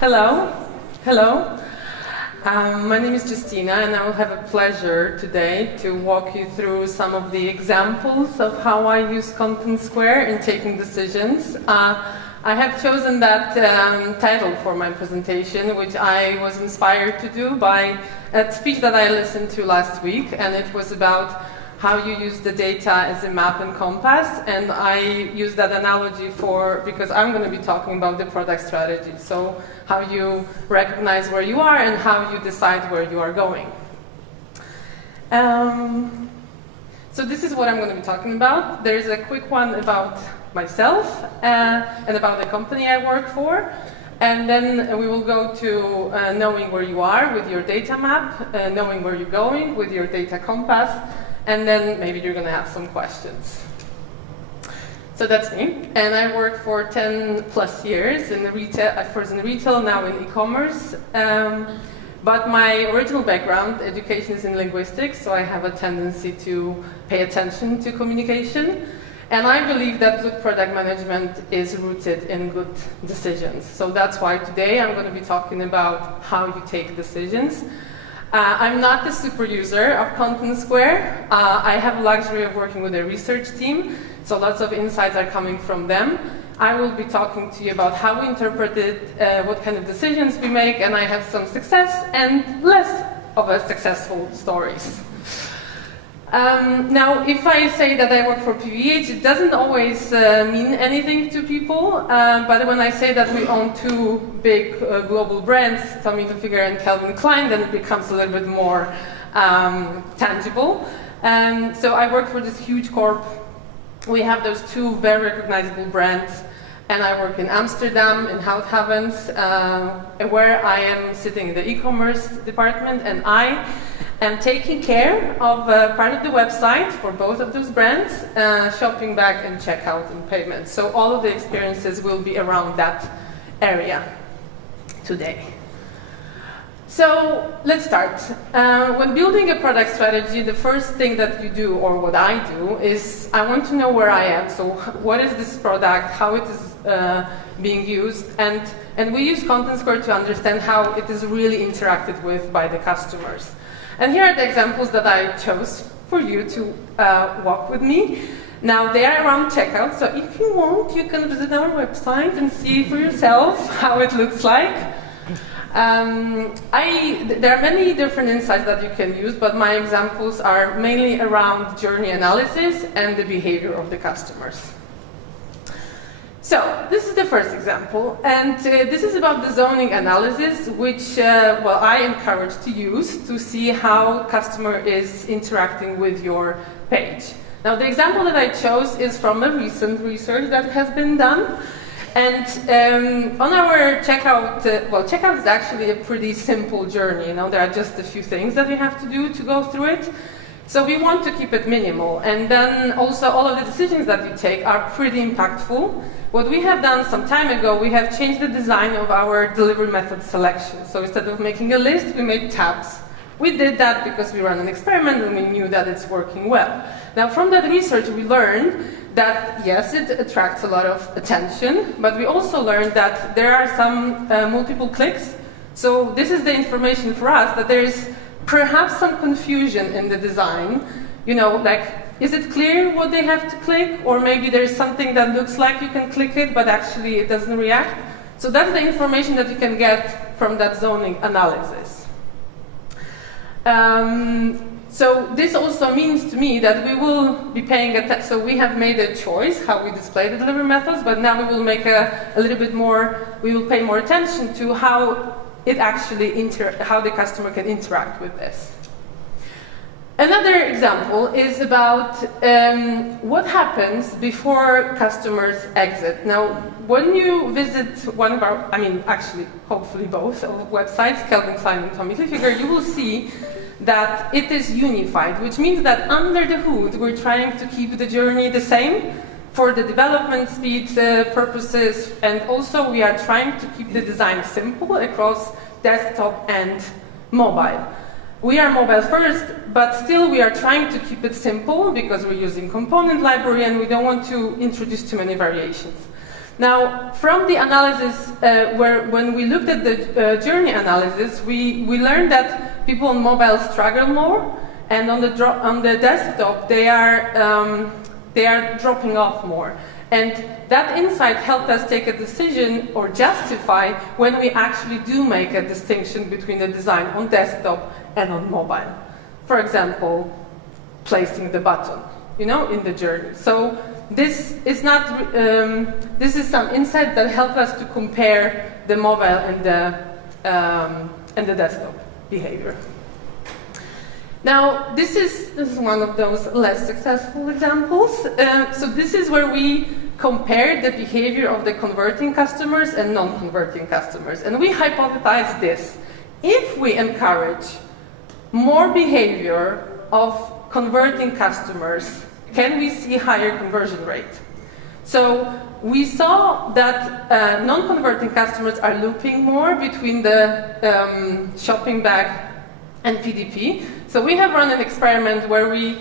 Hello. Hello. My name is Justina, and I will have a pleasure today to walk you through some of the examples of how I use Contentsquare in taking decisions. I have chosen that title for my presentation, which I was inspired to do by a speech that I listened to last week, and it was about how you use the data as a map and compass, and I use that analogy because I'm going to be talking about the product strategy, so how you recognize where you are and how you decide where you are going. So this is what I'm going to be talking about. There's a quick one about myself and about the company I work for, and then we will go to knowing where you are with your data map, knowing where you're going with your data compass, and then maybe you're going to have some questions. So that's me, and I worked for 10 plus years in retail, first in retail, now in e-commerce. But my original background, education, is in linguistics, so I have a tendency to pay attention to communication. And I believe that good product management is rooted in good decisions. So that's why today I'm going to be talking about how you take decisions. I'm not the super user of Contentsquare. I have the luxury of working with a research team, so lots of insights are coming from them. I will be talking to you about how we interpret it, what kind of decisions we make, and I have some success and less of a successful stories. Now, if I say that I work for PVH, it doesn't always mean anything to people, but when I say that we own two big global brands, Tommy Hilfiger and Calvin Klein, then it becomes a little bit more tangible. So I work for this huge corp. We have those two very recognizable brands, and I work in Amsterdam, in Houthavens, where I am sitting in the e-commerce department, and I am taking care of part of the website for both of those brands, shopping bag and checkout and payment. So all of the experiences will be around that area today. So let's start. When building a product strategy, the first thing that you do, or what I do, is I want to know where I am. So what is this product, how it is being used, and we use Contentsquare to understand how it is really interacted with by the customers. And here are the examples that I chose for you to walk with me. Now, they are around checkout, so if you want, you can visit our website and see for yourself how it looks like. There are many different insights that you can use, but my examples are mainly around journey analysis and the behavior of the customers. So, this is the first example, and this is about the zoning analysis, which I encourage to use to see how customer is interacting with your page. Now, the example that I chose is from a recent research that has been done, and on our checkout, checkout is actually a pretty simple journey. You know, there are just a few things that you have to do to go through it. So we want to keep it minimal, and then also all of the decisions that you take are pretty impactful. What we have done some time ago, we have changed the design of our delivery method selection. So instead of making a list, we made tabs. We did that because we ran an experiment and we knew that it's working well. Now, from that research, we learned that yes, it attracts a lot of attention, but we also learned that there are some multiple clicks. So this is the information for us, that there is perhaps some confusion in the design. You know, like, is it clear what they have to click? Or maybe there's something that looks like you can click it, but actually it doesn't react. So that's the information that you can get from that zoning analysis. So this also means to me that we will be paying attention. So we have made a choice how we display the delivery methods, but now we will make a little bit more, we will pay more attention to how it actually how the customer can interact with this. Another example is about what happens before customers exit. Now, when you visit one of our, actually, hopefully both of websites, Calvin Klein and Tommy Hilfiger, you will see that it is unified, which means that under the hood, we're trying to keep the journey the same for the development speed purposes, and also we are trying to keep the design simple across desktop and mobile. We are mobile first, but still we are trying to keep it simple because we're using component library and we don't want to introduce too many variations. Now, from the analysis, when we looked at the journey analysis, we learned that people on mobile struggle more, and on the desktop they are dropping off more. And that insight helped us take a decision or justify when we actually do make a distinction between the design on desktop and on mobile. For example, placing the button, in the journey. So this is not. This is some insight that help us to compare the mobile and the desktop behavior. Now, this is one of those less successful examples. So this is where we compare the behavior of the converting customers and non-converting customers. And we hypothesize this. If we encourage more behavior of converting customers, can we see higher conversion rate? So we saw that non-converting customers are looping more between the shopping bag and PDP. So we have run an experiment where we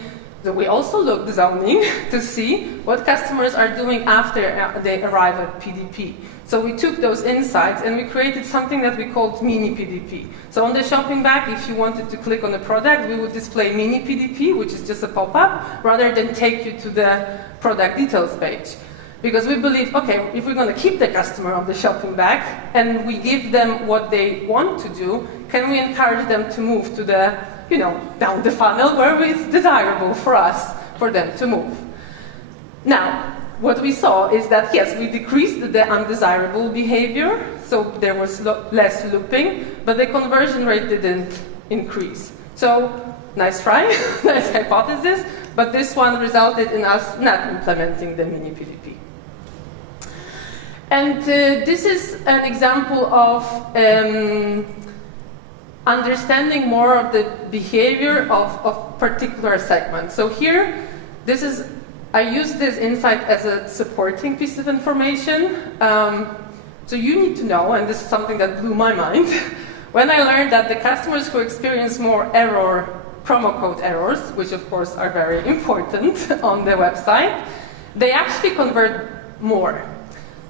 also looked zoning to see what customers are doing after they arrive at PDP. So we took those insights and we created something that we called mini PDP. So on the shopping bag, if you wanted to click on a product, we would display mini PDP, which is just a pop-up, rather than take you to the product details page. Because we believe, okay, if we're going to keep the customer on the shopping bag and we give them what they want to do, can we encourage them to move to the, down the funnel where it's desirable for us, for them to move? Now, what we saw is that, yes, we decreased the undesirable behavior, so there was less looping, but the conversion rate didn't increase. So, nice try, nice hypothesis, but this one resulted in us not implementing the mini PDP. And this is an example of understanding more of the behavior of particular segments. So here, I use this insight as a supporting piece of information. So you need to know, and this is something that blew my mind, when I learned that the customers who experience more promo code errors, which of course are very important on the website, they actually convert more.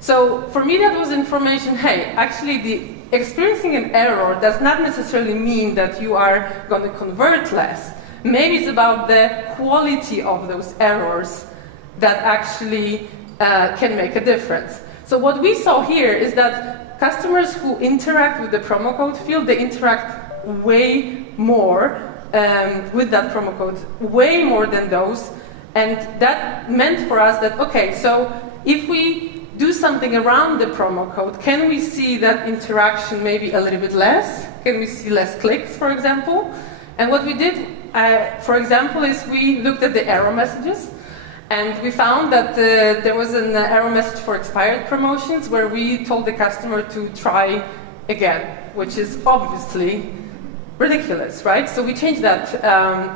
So for me that was information, hey, actually experiencing an error does not necessarily mean that you are going to convert less. Maybe it's about the quality of those errors that actually can make a difference. So what we saw here is that customers who interact with the promo code field, they interact way more with that promo code, way more than those. And that meant for us that, okay, so if we do something around the promo code, can we see that interaction maybe a little bit less? Can we see less clicks, for example? And what we did, for example, is we looked at the error messages, and we found that there was an error message for expired promotions where we told the customer to try again, which is obviously ridiculous, right? So we changed that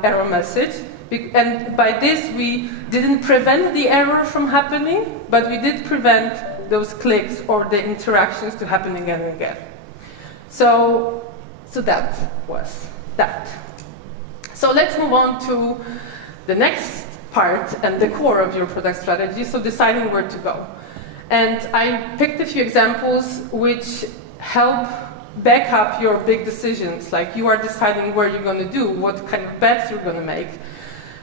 error message, and by this we didn't prevent the error from happening, but we did prevent those clicks or the interactions to happen again and again. So that was that. So let's move on to the next part and the core of your product strategy, so deciding where to go. And I picked a few examples which help back up your big decisions, like you are deciding where you're going to do, what kind of bets you're going to make.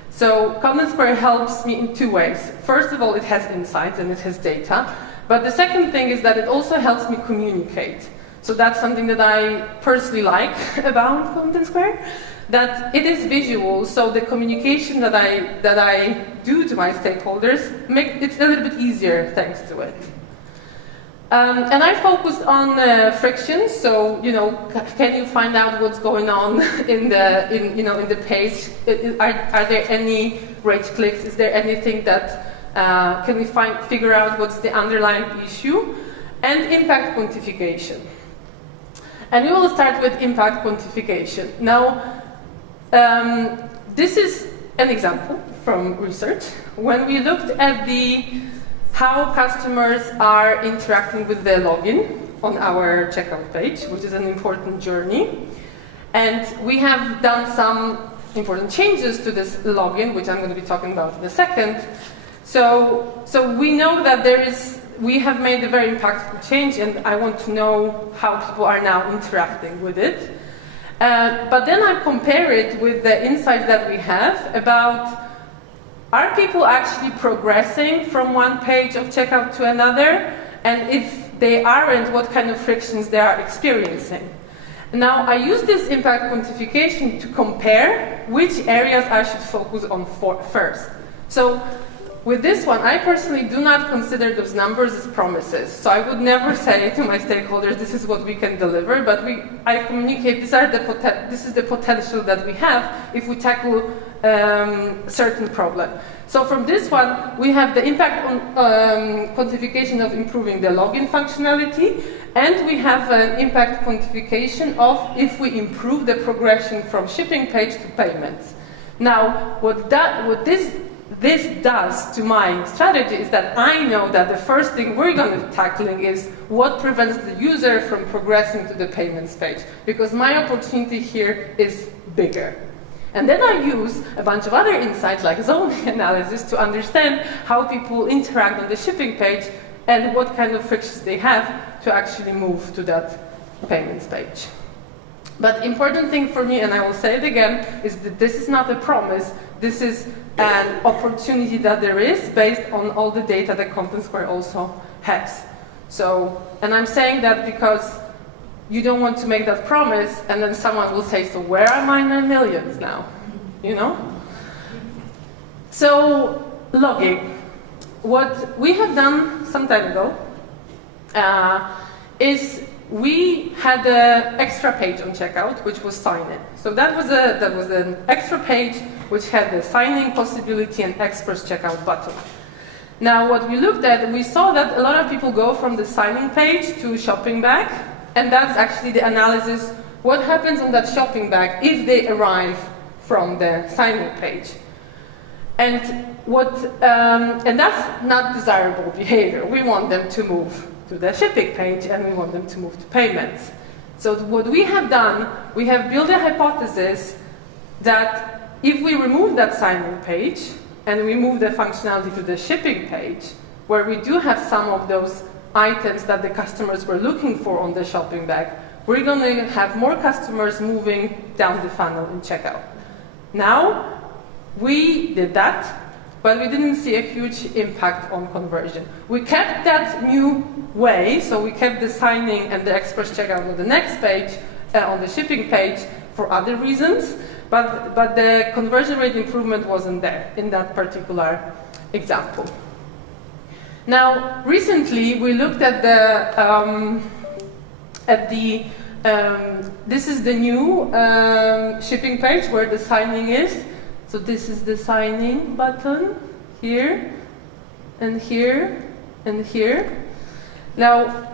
So Contentsquare helps me in two ways. First of all, it has insights and it has data, but the second thing is that it also helps me communicate. So that's something that I personally like about Contentsquare, that it is visual, so the communication that I do to my stakeholders, it's a little bit easier thanks to it. And I focused on friction, so can you find out what's going on in the page? Are there any rage clicks? Is there anything that can we figure out what's the underlying issue? And impact quantification. And we will start with impact quantification. Now, this is an example from research. When we looked at how customers are interacting with their login on our checkout page, which is an important journey, and we have done some important changes to this login, which I'm going to be talking about in a second. So we know that we have made a very impactful change, and I want to know how people are now interacting with it. But then I compare it with the insights that we have about, are people actually progressing from one page of checkout to another? And if they aren't, what kind of frictions they are experiencing? Now, I use this impact quantification to compare which areas I should focus on first. So, with this one, I personally do not consider those numbers as promises. So I would never say to my stakeholders, this is what we can deliver, but I communicate, this is the potential that we have if we tackle certain problem. So from this one, we have the impact on quantification of improving the login functionality, and we have an impact quantification of if we improve the progression from shipping page to payments. Now, what this does to my strategy is that I know that the first thing we're going to be tackling is what prevents the user from progressing to the payments page, because my opportunity here is bigger. And then I use a bunch of other insights like zoning analysis to understand how people interact on the shipping page and what kind of frictions they have to actually move to that payments page. But important thing for me, and I will say it again, is that this is not a promise. This is an opportunity that there is based on all the data that Contentsquare also has. So, and I'm saying that because you don't want to make that promise and then someone will say, so where are my 9 millions now? You know? So, logging. What we have done some time ago is we had an extra page on checkout, which was sign-in. So that was an extra page which had the signing possibility and express checkout button. Now, what we looked at, we saw that a lot of people go from the signing page to shopping bag, and that's actually the analysis. What happens on that shopping bag if they arrive from the signing page? And that's not desirable behavior. We want them to move to the shipping page, and we want them to move to payments. So what we have done, we have built a hypothesis that if we remove that signing page and we move the functionality to the shipping page, where we do have some of those items that the customers were looking for on the shopping bag, we're going to have more customers moving down the funnel in checkout. Now, we did that, but we didn't see a huge impact on conversion. We kept that new way, so we kept the signing and the express checkout on the next page, on the shipping page, for other reasons, but the conversion rate improvement wasn't there in that particular example. Now, recently we looked at this is the new shipping page where the signing is. So this is the signing button here, and here, and here. Now,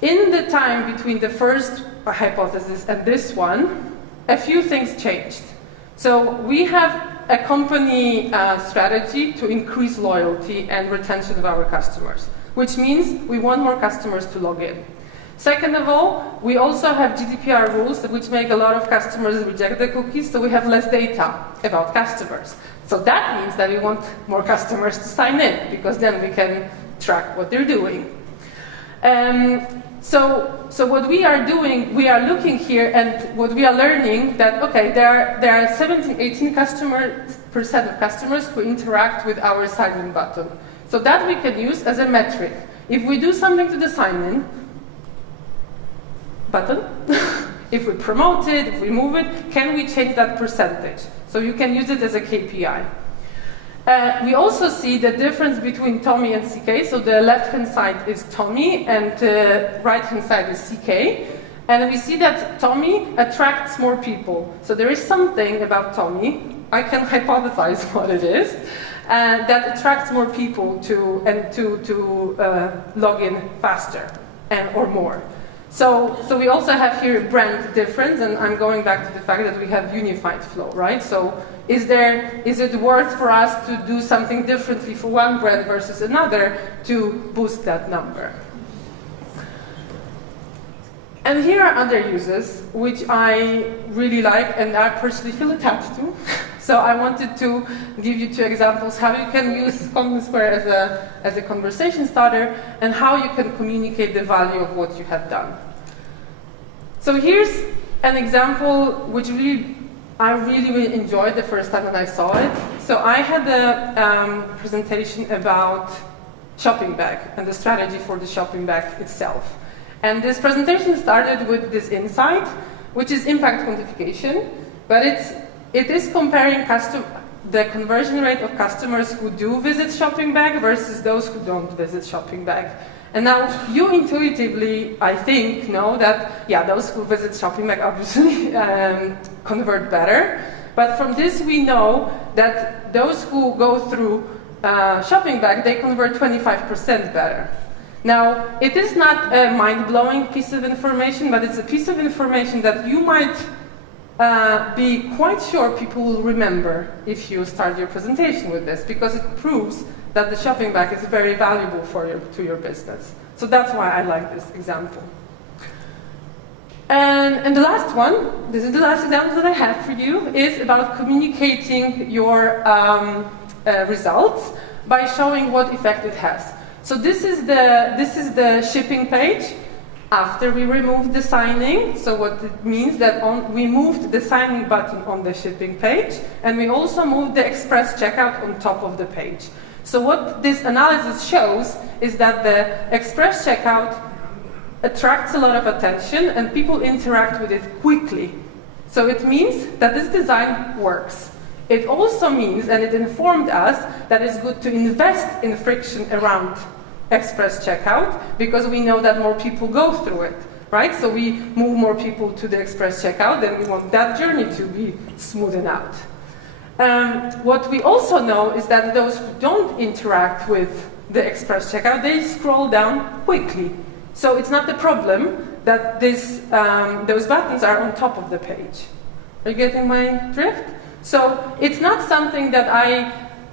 in the time between the first hypothesis and this one, a few things changed. So we have a company strategy to increase loyalty and retention of our customers, which means we want more customers to log in. Second of all, we also have GDPR rules which make a lot of customers reject the cookies, so we have less data about customers. So that means that we want more customers to sign in, because then we can track what they're doing. So what we are doing, we are looking here, and what we are learning that, okay, there are 17-18% of customers who interact with our sign-in button. So that we can use as a metric. If we do something to the sign-in button, if we promote it, if we move it, can we change that percentage? So you can use it as a KPI. We also see the difference between Tommy and CK. So the left-hand side is Tommy, and the right-hand side is CK. And we see that Tommy attracts more people. So there is something about Tommy, I can hypothesize what it is, that attracts more people to log in faster or more. So we also have here a brand difference, and I'm going back to the fact that we have unified flow, right? So is it worth for us to do something differently for one brand versus another to boost that number? And here are other uses which I really like and I personally feel attached to. So I wanted to give you 2 examples how you can use Contentsquare as a conversation starter and how you can communicate the value of what you have done. So here's an example which I really enjoyed the first time when I saw it. So I had a presentation about shopping bag and the strategy for the shopping bag itself. And this presentation started with this insight, which is impact quantification, but it is comparing the conversion rate of customers who do visit shopping bag versus those who don't visit shopping bag. And now you intuitively, I think, know that, yeah, those who visit shopping bag obviously convert better. But from this we know that those who go through shopping bag, they convert 25% better. Now, it is not a mind-blowing piece of information, but it's a piece of information that you might be quite sure people will remember if you start your presentation with this, because it proves that the shopping bag is very valuable to your business. So that's why I like this example. And the last one, this is the last example that I have for you, is about communicating your results by showing what effect it has. So this is the shipping page after we removed the signing. So what it means that we moved the signing button on the shipping page, and we also moved the express checkout on top of the page. So what this analysis shows is that the express checkout attracts a lot of attention and people interact with it quickly. So it means that this design works. It also means, and it informed us, that it's good to invest in friction around express checkout, because we know that more people go through it, right? So we move more people to the express checkout, then we want that journey to be smoothened out. What we also know is that those who don't interact with the express checkout, they scroll down quickly. So it's not the problem that those buttons are on top of the page. Are you getting my drift? So it's not something that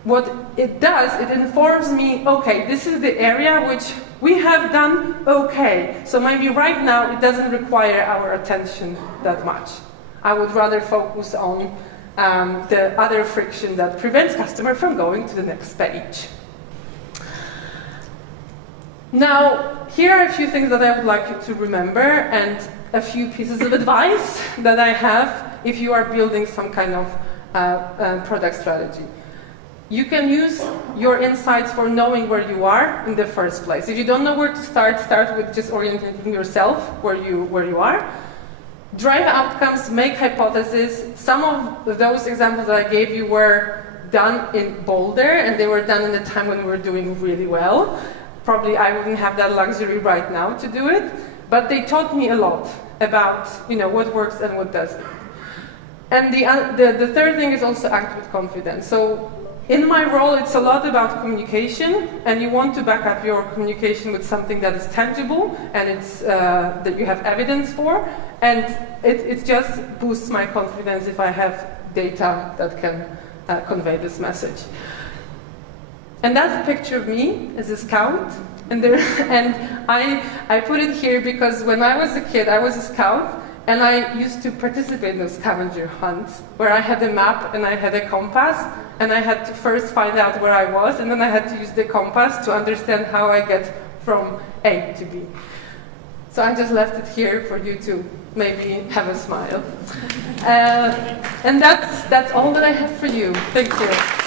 what it does, it informs me, okay, this is the area which we have done okay. So maybe right now it doesn't require our attention that much. I would rather focus on the other friction that prevents customer from going to the next page. Now, here are a few things that I would like you to remember and a few pieces of advice that I have if you are building some kind of product strategy. You can use your insights for knowing where you are in the first place. If you don't know where to start with just orienting yourself where you are. Drive outcomes, make hypotheses. Some of those examples that I gave you were done in Boulder, and they were done in a time when we were doing really well. Probably I wouldn't have that luxury right now to do it, but they taught me a lot about what works and what doesn't. And the third thing is also act with confidence. So in my role, it's a lot about communication, and you want to back up your communication with something that is tangible and it's that you have evidence for, and it just boosts my confidence if I have data that can convey this message. And that's a picture of me as a scout, and I put it here because when I was a kid, I was a scout. And I used to participate in those scavenger hunts where I had a map and I had a compass, and I had to first find out where I was, and then I had to use the compass to understand how I get from A to B. So I just left it here for you to maybe have a smile. And that's all that I have for you. Thank you.